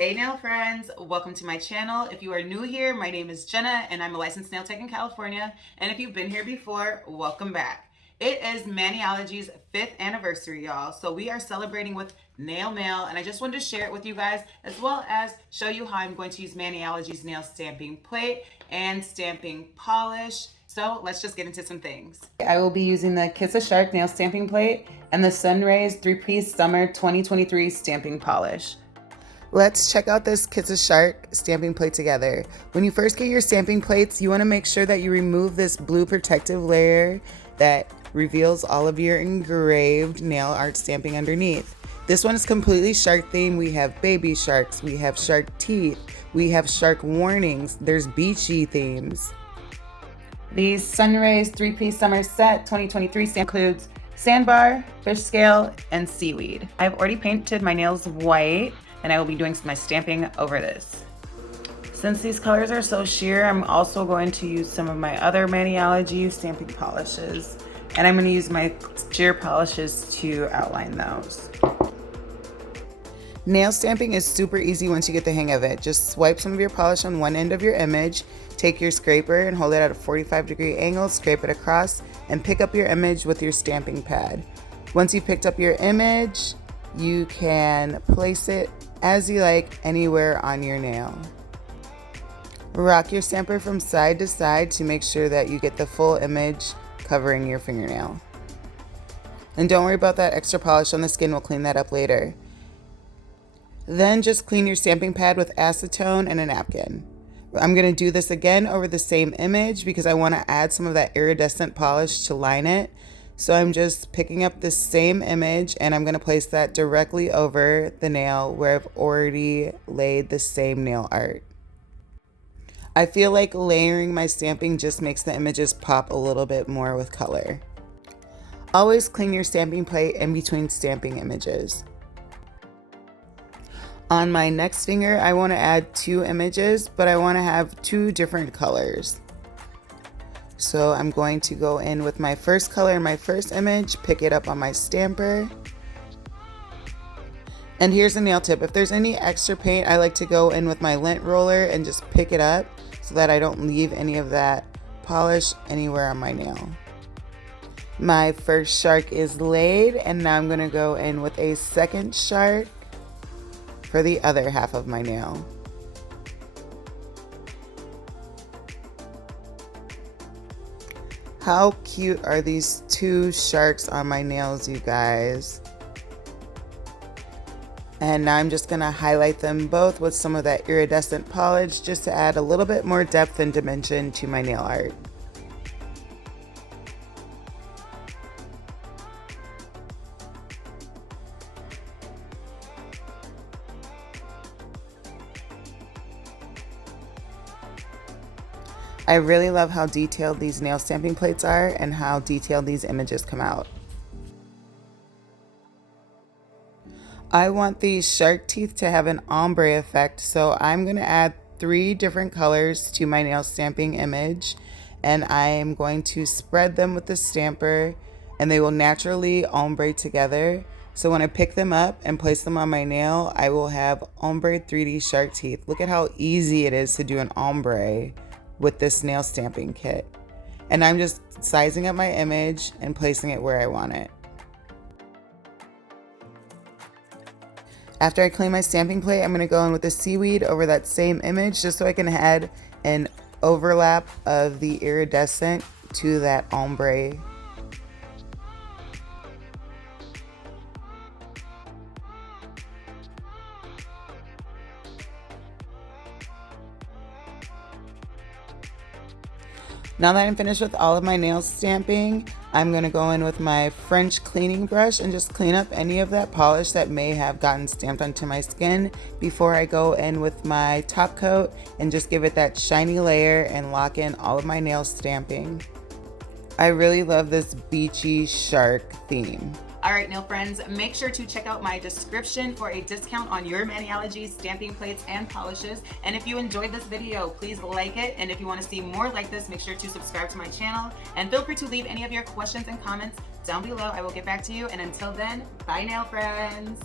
Hey nail friends, welcome to my channel. If you are new here, my name is Jenna and I'm a licensed nail tech in California. And if you've been here before, welcome back. It is Maniology's 5th anniversary, y'all. So we are celebrating with nail mail, and I just wanted to share it with you guys, as well as show you how I'm going to use Maniology's nail stamping plate and stamping polish. So let's just get into some things. I will be using the Kiss a Shark nail stamping plate and the Sunrays 3-piece summer 2023 stamping polish. Let's check out this Kiss a Shark stamping plate together. When you first get your stamping plates, you want to make sure that you remove this blue protective layer that reveals all of your engraved nail art stamping underneath. This one is completely shark themed. We have baby sharks, we have shark teeth, we have shark warnings, there's beachy themes. These Sunrays 3-piece summer set 2023 includes sandbar, fish scale, and seaweed. I've already painted my nails white, and I will be doing my stamping over this. Since these colors are so sheer, I'm also going to use some of my other Maniology stamping polishes, and I'm going to use my sheer polishes to outline those. Nail stamping is super easy once you get the hang of it. Just swipe some of your polish on one end of your image, take your scraper and hold it at a 45-degree angle, scrape it across, and pick up your image with your stamping pad. Once you picked up your image, you can place it as you like anywhere on your nail. Rock your stamper from side to side to make sure that you get the full image covering your fingernail. And don't worry about that extra polish on the skin, we'll clean that up later. Then just clean your stamping pad with acetone and a napkin. I'm going to do this again over the same image because I want to add some of that iridescent polish to line it. So I'm just picking up the same image and I'm going to place that directly over the nail where I've already laid the same nail art. I feel like layering my stamping just makes the images pop a little bit more with color. Always clean your stamping plate in between stamping images. On my next finger, I want to add 2 images, but I want to have 2 different colors. So I'm going to go in with my first color in my first image, pick it up on my stamper. And here's a nail tip. If there's any extra paint, I like to go in with my lint roller and just pick it up so that I don't leave any of that polish anywhere on my nail. My first shark is laid, and now I'm going to go in with a second shark for the other half of my nail. How cute are these 2 sharks on my nails, you guys? And now I'm just going to highlight them both with some of that iridescent polish just to add a little bit more depth and dimension to my nail art. I really love how detailed these nail stamping plates are and how detailed these images come out. I want these shark teeth to have an ombre effect, so I'm going to add 3 different colors to my nail stamping image, and I am going to spread them with the stamper and they will naturally ombre together. So when I pick them up and place them on my nail, I will have ombre 3D shark teeth. Look at how easy it is to do an ombre with this nail stamping kit. And I'm just sizing up my image and placing it where I want it. After I clean my stamping plate, I'm going to go in with the seaweed over that same image just so I can add an overlap of the iridescent to that ombre. Now that I'm finished with all of my nail stamping, I'm going to go in with my French cleaning brush and just clean up any of that polish that may have gotten stamped onto my skin before I go in with my top coat and just give it that shiny layer and lock in all of my nail stamping. I really love this beachy shark theme. All right, nail friends, make sure to check out my description for a discount on your Maniology stamping plates and polishes. And if you enjoyed this video, please like it. And if you want to see more like this, make sure to subscribe to my channel. And feel free to leave any of your questions and comments down below. I will get back to you. And until then, bye nail friends.